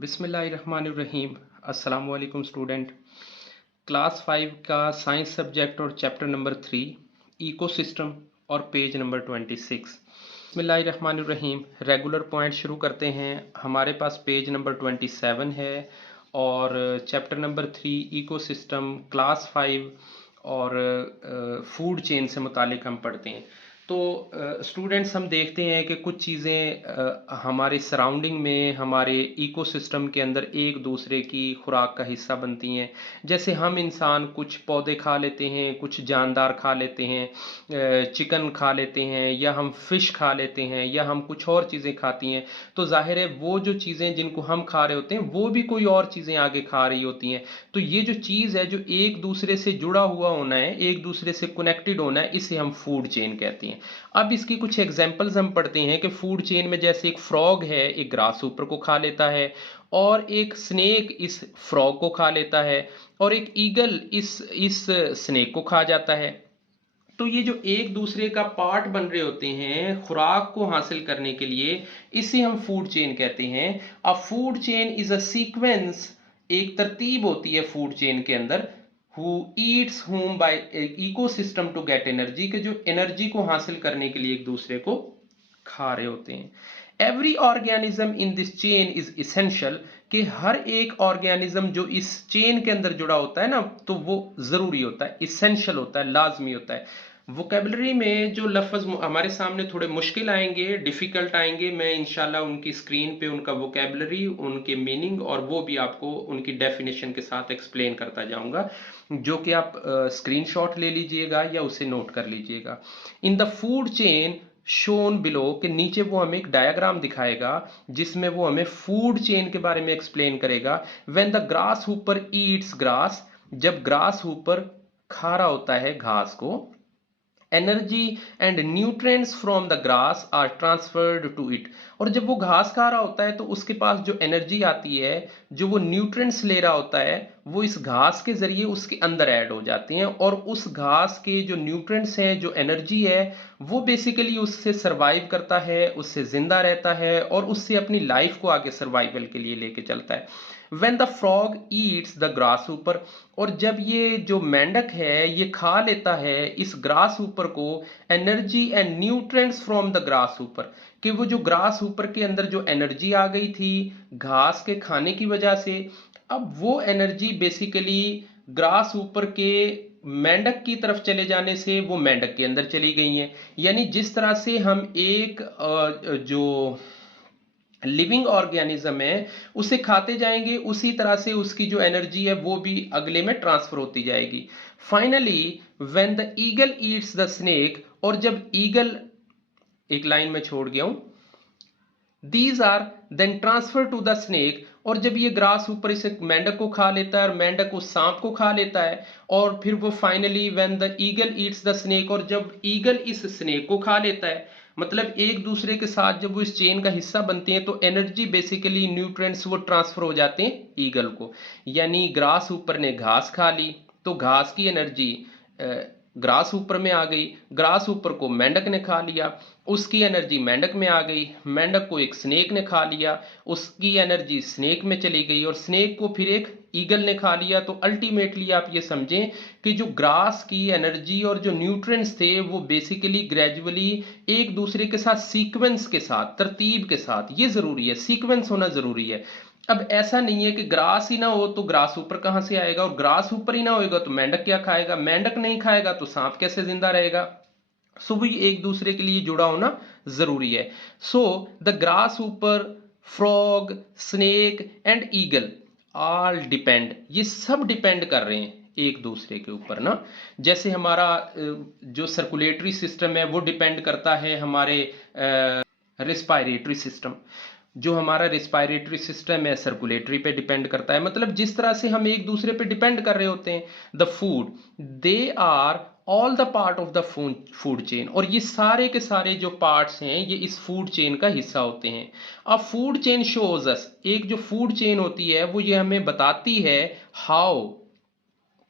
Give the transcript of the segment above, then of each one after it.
बिस्मिल्लाहिर्रहमानिर्रहीम। अस्सलाम वालेकुम स्टूडेंट। क्लास 5 का साइंस सब्जेक्ट और चैप्टर नंबर 3 इकोसिस्टम और पेज नंबर 26। बिस्मिल्लाहिर्रहमानिर्रहीम। रेगुलर पॉइंट शुरू करते हैं। हमारे पास पेज नंबर 27 है और चैप्टर नंबर 3 इकोसिस्टम क्लास 5 और फूड चेन से मुतालिक हम पढ़ते हैं। तो स्टूडेंट्स हम देखते हैं कि कुछ चीज़ें हमारे सराउंडिंग में हमारे इकोसिस्टम के अंदर एक दूसरे की खुराक का हिस्सा बनती हैं। जैसे हम इंसान कुछ पौधे खा लेते हैं, कुछ जानदार खा लेते हैं, चिकन खा लेते हैं, या हम फिश खा लेते हैं, या हम कुछ और चीज़ें खाती हैं। तो जाहिर है वो जो चीज़ें जिनको हम खा रहे होते हैं वो भी कोई और चीज़ें आगे खा रही होती हैं। तो ये जो चीज़ है जो एक दूसरे से जुड़ा हुआ होना है, एक दूसरे से कनेक्टेड होना है, इसे हम फूड चेन कहते हैं। अब इसकी कुछ एग्जांपल्स हम पढ़ते हैं कि फूड चेन में जैसे एक फ्रॉग है, एक ग्रास ऊपर को खा लेता है, और एक स्नेक इस फ्रॉग को खा लेता है, और एक ईगल इस स्नेक को खा जाता है। तो ये जो एक दूसरे का पार्ट बन रहे होते हैं खुराक को हासिल करने के लिए, इसे हम फूड चेन कहते हैं। A food chain is a sequence, एक तरतीब होती है फूड चेन के अंदर। Who eats whom by ecosystem to get energy, के जो एनर्जी को हासिल करने के लिए एक दूसरे को खा रहे होते हैं। Every organism in this chain is essential, कि हर एक ऑर्गेनिज्म जो इस चेन के अंदर जुड़ा होता है ना, तो वो जरूरी होता है, इसेंशियल होता है, लाजमी होता है। वोकेबलरी में जो लफ्ज़ हमारे सामने थोड़े मुश्किल आएंगे, डिफ़िकल्ट आएंगे, मैं इंशाल्लाह उनकी स्क्रीन पे उनका वोकेबलरी, उनके मीनिंग और वो भी आपको उनकी डेफिनेशन के साथ एक्सप्लेन करता जाऊंगा, जो कि आप स्क्रीनशॉट ले लीजिएगा या उसे नोट कर लीजिएगा। In the food chain shown below, के नीचे वो हमें एक डायग्राम दिखाएगा जिसमें वो हमें फूड चेन के बारे में एक्सप्लेन करेगा। When the grasshopper eats grass, जब ग्रास हुपर खा रहा होता है घास को, energy and nutrients from the grass are transferred to it, और जब वो घास खा रहा होता है तो उसके पास जो एनर्जी आती है, जो वो न्यूट्रिएंट्स ले रहा होता है, वो इस घास के जरिए उसके अंदर ऐड हो जाती हैं, और उस घास के जो न्यूट्रिएंट्स हैं, जो एनर्जी है, वो बेसिकली उससे सर्वाइव करता है, उससे जिंदा रहता है, और उससे अपनी लाइफ को आगे सर्वाइवल के लिए लेके चलता है। When the frog eats the grasshopper, और जब ये जो मेंढक है ये खा लेता है इस ग्रास ऊपर को, energy and nutrients from the grass ऊपर, कि वो जो ग्रास ऊपर के अंदर जो एनर्जी आ गई थी घास के खाने की वजह से, अब वो एनर्जी बेसिकली ग्रास ऊपर के मेंढक की तरफ चले जाने से वो मेंढक के अंदर चली गई हैं। यानी जिस तरह से हम एक जो लिविंग ऑर्गेनिज्म है उसे खाते जाएंगे, उसी तरह से उसकी जो एनर्जी है वो भी अगले में ट्रांसफर होती जाएगी। Finally when the eagle eats the snake, और जब ईगल, एक लाइन में छोड़ गया हूं, these are then transfer to the snake, और जब ये ग्रास ऊपर इसे मेंढक को खा लेता है और मेंढक उस सांप को खा लेता है, और फिर वो finally when the eagle eats the snake, और जब ईगल इस स्नेक को खा लेता है, मतलब एक दूसरे के साथ जब वो इस चेन का हिस्सा बनते हैं तो एनर्जी बेसिकली न्यूट्रिएंट्स वो ट्रांसफर हो जाते हैं ईगल को। यानी ग्रास ऊपर ने घास खा ली तो घास की एनर्जी ग्रास ऊपर में आ गई, ग्रास ऊपर को मेंढक ने खा लिया, उसकी एनर्जी मेंढक में आ गई, मेंढक को एक स्नेक ने खा लिया, उसकी एनर्जी स्नेक में चली गई, और स्नेक को फिर एक ईगल ने खा लिया। तो अल्टीमेटली आप ये समझें कि जो ग्रास की एनर्जी और जो न्यूट्रिएंट्स थे वो बेसिकली ग्रेजुअली एक दूसरे के साथ सीक्वेंस के साथ, तरतीब के साथ, ये जरूरी है, सीक्वेंस होना जरूरी है। अब ऐसा नहीं है कि ग्रास ही ना हो तो ग्रास ऊपर कहां से आएगा, और ग्रास ऊपर ही ना होएगा तो मेंढक क्या खाएगा, मेंढक नहीं खाएगा तो सांप कैसे जिंदा रहेगा। सो भी एक दूसरे के लिए जुड़ा होना जरूरी है। सो द ग्रास ऊपर, frog, snake and eagle all depend, ये सब डिपेंड कर रहे हैं एक दूसरे के ऊपर ना। जैसे हमारा जो सर्कुलेटरी सिस्टम है वो डिपेंड करता है हमारे रिस्पायरेटरी सिस्टम, जो हमारा रिस्पायरेटरी सिस्टम है सर्कुलेटरी पे डिपेंड करता है। मतलब जिस तरह से हम एक दूसरे पे डिपेंड कर रहे होते हैं, the food, they are all the part of the food chain, और ये सारे के सारे जो पार्ट्स हैं ये इस फूड चेन का हिस्सा होते हैं। अब फूड चेन शोज अस, एक जो फूड चेन होती है वो ये हमें बताती है हाउ,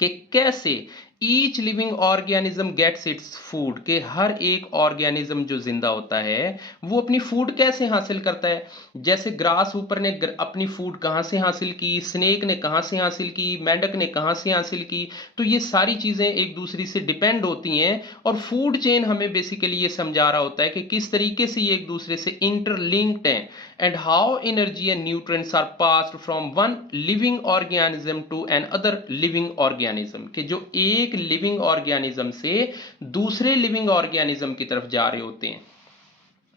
कि कैसे each living organism gets its food, के हर एक ऑर्गेनिज्म जो जिंदा होता है वो अपनी फूड कैसे हासिल करता है। जैसे ग्रास ऊपर ने अपनी फूड कहाँ से हासिल की, स्नेक ने कहाँ से हासिल की, मेंढक ने कहाँ से हासिल की। तो ये सारी चीजें एक दूसरे से डिपेंड होती हैं और फूड चेन हमें बेसिकली ये समझा रहा होता है कि किस तरीके से ये एक दूसरे से इंटरलिंक्ड हैं and how energy and nutrients are passed from one living organism to another living organism, कि जो एक लिविंग ऑर्गेनिज्म से दूसरे लिविंग ऑर्गेनिज्म की तरफ जा रहे होते हैं।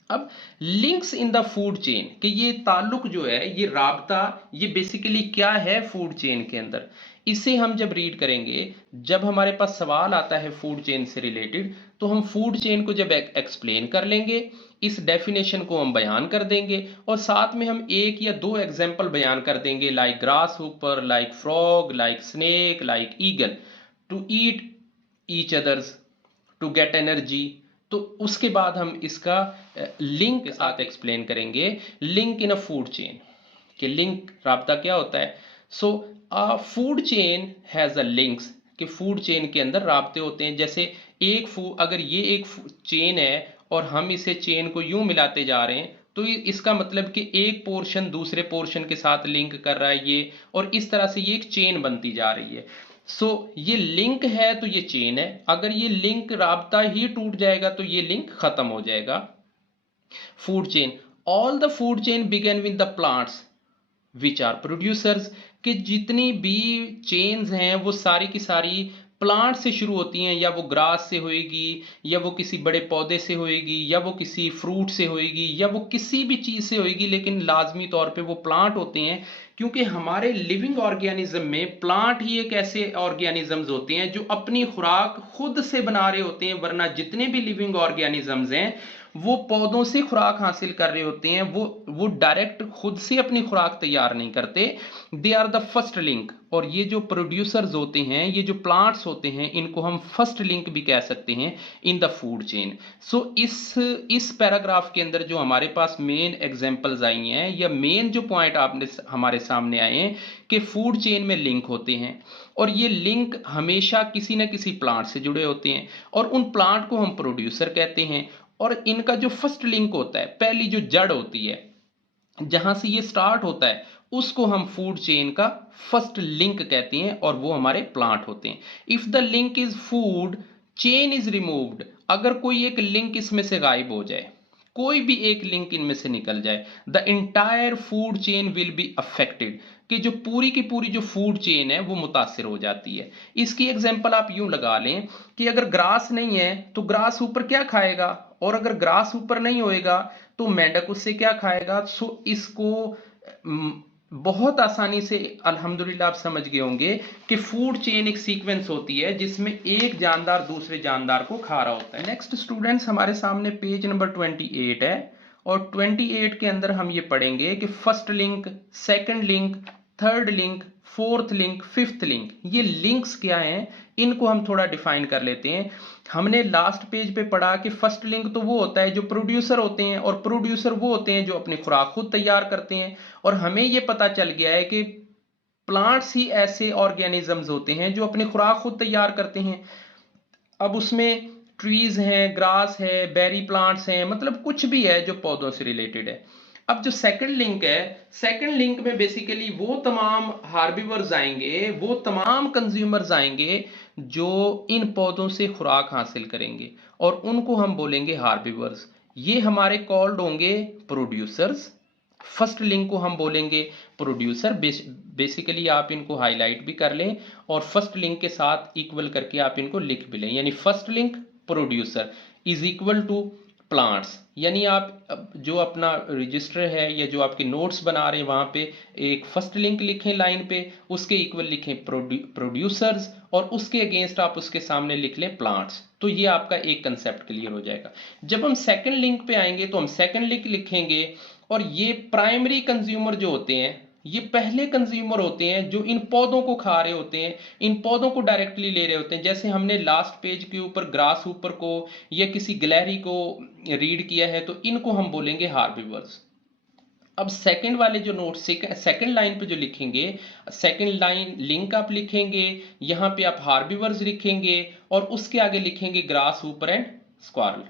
अब links in the food chain, कि ये ताल्लुक जो है, ये राबता, ये बेसिकली क्या है फूड चेन के अंदर, इसे हम जब रीड करेंगे, जब हमारे पास सवाल आता है फूड चेन से रिलेटेड, तो हम फूड चेन को जब एक्सप्लेन कर लेंगे, इस डेफिनेशन को हम बयान कर देंगे और साथ में हम एक या दो एग्जाम्पल बयान कर देंगे, like grasshopper, like frog, like snake, like eagle, to eat each others, to get energy. तो उसके बाद हम इसका लिंक के साथ एक्सप्लेन करेंगे, link in a food chain, कि लिंक राब्ता क्या होता है। So food chain has a links, कि फूड चेन के अंदर राब्ते होते हैं। जैसे एक फूड, अगर ये एक चेन है और हम इसे चेन को यूं मिलाते जा रहे हैं, तो इसका मतलब कि एक पोर्शन दूसरे पोर्शन के साथ लिंक कर रहा है ये, और इस तरह से ये एक चेन बनती जा रही है। सो ये लिंक है तो ये चेन है, अगर ये लिंक राब्ता ही टूट जाएगा तो ये लिंक खत्म हो जाएगा। Food chain, all the food chain begin with the plants which are producers, कि जितनी भी चेन्स हैं वो सारी की सारी प्लांट से शुरू होती हैं, या वो ग्रास से होएगी, या वो किसी बड़े पौधे से होएगी, या वो किसी फ्रूट से होएगी, या वो किसी भी चीज़ से होएगी, लेकिन लाजमी तौर पे वो प्लांट होते हैं, क्योंकि हमारे लिविंग ऑर्गेनिज्म में प्लांट ही एक ऐसे ऑर्गेनिजम्स होते हैं जो अपनी खुराक खुद से बना रहे होते हैं, वरना जितने भी लिविंग ऑर्गेनिजम्स हैं वो पौधों से खुराक हासिल कर रहे होते हैं, वो डायरेक्ट खुद से अपनी खुराक तैयार नहीं करते। They are the first link, और ये जो प्रोड्यूसर्स होते हैं, ये जो प्लांट्स होते हैं, इनको हम फर्स्ट लिंक भी कह सकते हैं इन द फूड चेन। सो इस पैराग्राफ के अंदर जो हमारे पास मेन एग्जांपल्स आई हैं, या मेन जो पॉइंट आपने हमारे सामने आए हैं, कि फूड चेन में लिंक होते हैं, और ये लिंक हमेशा किसी न किसी प्लांट से जुड़े होते हैं, और उन प्लांट को हम प्रोड्यूसर कहते हैं। और इनका जो फर्स्ट लिंक होता है, पहली जो जड़ होती है जहां से ये स्टार्ट होता है, उसको हम फूड चेन का फर्स्ट लिंक कहते हैं, और वो हमारे प्लांट होते हैं। If the link is food chain is removed, अगर कोई एक लिंक इसमें से गायब हो जाए, कोई भी एक लिंक इनमें से निकल जाए, the entire food chain will be affected, कि जो पूरी की पूरी जो फूड चेन है वो मुतासिर हो जाती है। इसकी एग्जांपल आप यूं लगा लें कि अगर ग्रास नहीं है तो ग्रास ऊपर क्या खाएगा, और अगर ग्रास ऊपर नहीं होएगा तो मेंढक उससे क्या खाएगा। सो इसको बहुत आसानी से अल्हम्दुलिल्लाह आप समझ गए होंगे कि फूड चेन एक सीक्वेंस होती है जिसमें एक जानदार दूसरे जानदार को खा रहा होता है। नेक्स्ट स्टूडेंट्स, हमारे सामने पेज नंबर 28 है, और 28 के अंदर हम ये पढ़ेंगे कि first link, second link, third link, fourth link, fifth link. ये लिंक्स क्या हैं, इनको हम थोड़ा डिफाइन कर लेते हैं। हमने लास्ट पेज पे पढ़ा कि फर्स्ट लिंक तो वो होता है जो प्रोड्यूसर होते हैं, और प्रोड्यूसर वो होते हैं जो अपनी खुराक खुद तैयार करते हैं, और हमें ये पता चल गया है कि प्लांट्स ही ऐसे ऑर्गेनिजम्स होते हैं जो अपनी खुराक खुद तैयार करते हैं। अब उसमें ट्रीज हैं, ग्रास है, बेरी प्लांट्स हैं, मतलब कुछ भी है जो पौधों से रिलेटेड है। अब जो सेकंड लिंक है, सेकंड लिंक में बेसिकली वो तमाम हार्बिवर्स आएंगे, वो तमाम कंज्यूमर्स आएंगे जो इन पौधों से खुराक हासिल करेंगे, और उनको हम बोलेंगे हार्बिवर्स। ये हमारे कॉल्ड होंगे प्रोड्यूसर्स। फर्स्ट लिंक को हम बोलेंगे प्रोड्यूसर। बेसिकली आप इनको हाईलाइट भी कर लें और फर्स्ट लिंक के साथ इक्वल करके आप इनको लिख भी लें, यानी first link producer is equal to plants. यानी आप जो अपना रजिस्टर है या जो आपके नोट्स बना रहे हैं वहां पे एक फर्स्ट लिंक लिखें लाइन पे, उसके इक्वल लिखें प्रोड्यूसर्स, और उसके अगेंस्ट आप उसके सामने लिख लें प्लांट्स। तो ये आपका एक कंसेप्ट क्लियर हो जाएगा। जब हम सेकंड लिंक पे आएंगे तो हम सेकंड लिंक लिखेंगे, और ये प्राइमरी कंज्यूमर जो होते हैं, ये पहले कंज्यूमर होते हैं जो इन पौधों को खा रहे होते हैं, इन पौधों को डायरेक्टली ले रहे होते हैं। जैसे हमने लास्ट पेज के ऊपर ग्रास ऊपर को या किसी गिलहरी को रीड किया है, तो इनको हम बोलेंगे हार्बिवर्स। अब सेकंड वाले जो नोट सेकंड लाइन पे जो लिखेंगे, सेकंड लाइन लिंक आप लिखेंगे, यहाँ पे आप हार्बिवर्स लिखेंगे और उसके आगे लिखेंगे ग्रास ऊपर एंड स्क्वारल।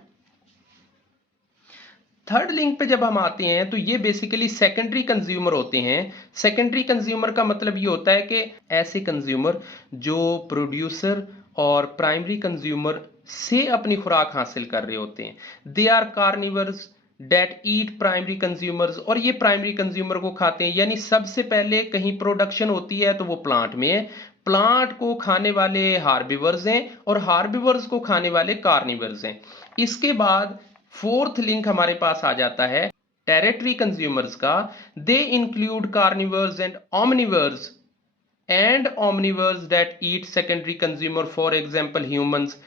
थर्ड लिंक पे जब हम आते हैं तो ये बेसिकली सेकेंडरी कंज्यूमर होते हैं। सेकेंडरी कंज्यूमर का मतलब ये होता है कि ऐसे कंज्यूमर जो प्रोड्यूसर और प्राइमरी कंज्यूमर से अपनी खुराक हासिल कर रहे होते हैं। They are carnivores that eat primary consumers, और ये प्राइमरी कंज्यूमर को खाते हैं। यानी सबसे पहले कहीं प्रोडक्शन होती है तो वो प्लांट में है, प्लांट को खाने वाले हार्बिवर्स हैं और हार्बिवर्स को खाने वाले कार्निवर्स हैं। इसके बाद फोर्थ लिंक हमारे पास आ जाता है टेरिटरी कंज्यूमर्स का। They include carnivores and Omniverse and Omniverse that eat secondary consumer, for example humans.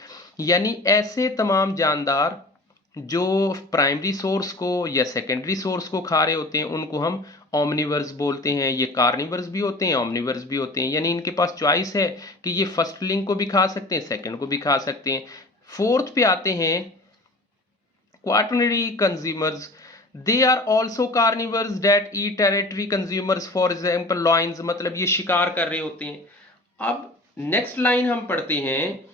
यानी ऐसे तमाम जानदार जो प्राइमरी सोर्स को या सेकेंडरी सोर्स को खा रहे होते हैं उनको हम ओमनिवर्स बोलते हैं। ये कार्निवर्स भी होते हैं, ओमनिवर्स भी होते हैं, यानी इनके पास चॉइस है कि ये फर्स्ट लिंक को भी खा सकते हैं, सेकंड को भी खा सकते हैं। फोर्थ पे आते हैं quaternary consumers. They are also carnivores that eat terrestrial consumers, for example lions, मतलब ये शिकार कर रहे होते हैं। अब नेक्स्ट लाइन हम पढ़ते हैं,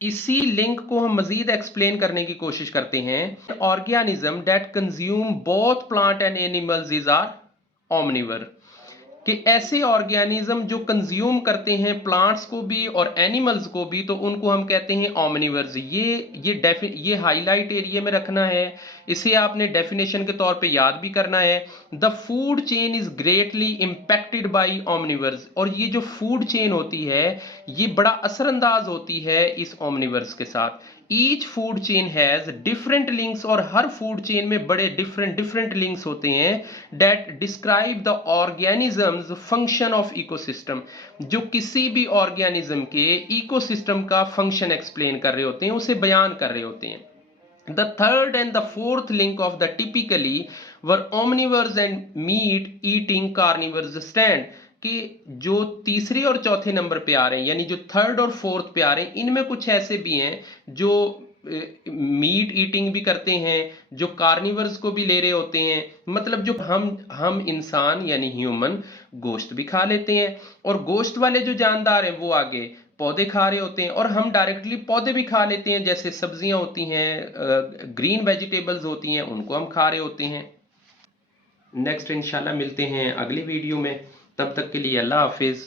इसी लिंक को हम मजीद एक्सप्लेन करने की कोशिश करते हैं। Organism that consume both plant and animals is are omnivore, कि ऐसे ऑर्गेनिज्म जो कंज्यूम करते हैं प्लांट्स को भी और एनिमल्स को भी, तो उनको हम कहते हैं ओमनिवर्स। ये हाईलाइट एरिया में रखना है, इसे आपने डेफिनेशन के तौर पे याद भी करना है। The food chain is greatly impacted by Omniverse, और ये जो फूड चेन होती है ये बड़ा असरअंदाज होती है इस ओमनिवर्स के साथ। Each food chain has different links, और हर फूड चेन में बड़े डिफरेंट लिंक्स होते हैं that describe the organisms function of ecosystem, जो किसी भी ऑर्गेनिज्म के इकोसिस्टम का फंक्शन एक्सप्लेन कर रहे होते हैं, उसे बयान कर रहे होते हैं। The third and the fourth link of the typically were omnivores and meat eating carnivores stand, कि जो तीसरे और चौथे नंबर पे आ रहे हैं, यानी जो थर्ड और फोर्थ पे आ रहे हैं, इनमें कुछ ऐसे भी हैं जो मीट ईटिंग भी करते हैं, जो कार्निवर्स को भी ले रहे होते हैं। मतलब जो हम इंसान यानी ह्यूमन गोश्त भी खा लेते हैं, और गोश्त वाले जो जानदार हैं वो आगे पौधे खा रहे होते हैं, और हम डायरेक्टली पौधे भी खा लेते हैं, जैसे सब्जियां होती हैं, ग्रीन वेजिटेबल्स होती हैं, उनको हम खा रहे होते हैं। नेक्स्ट इंशाल्लाह मिलते हैं अगली वीडियो में, तब तक के लिए अल्लाह हाफिज।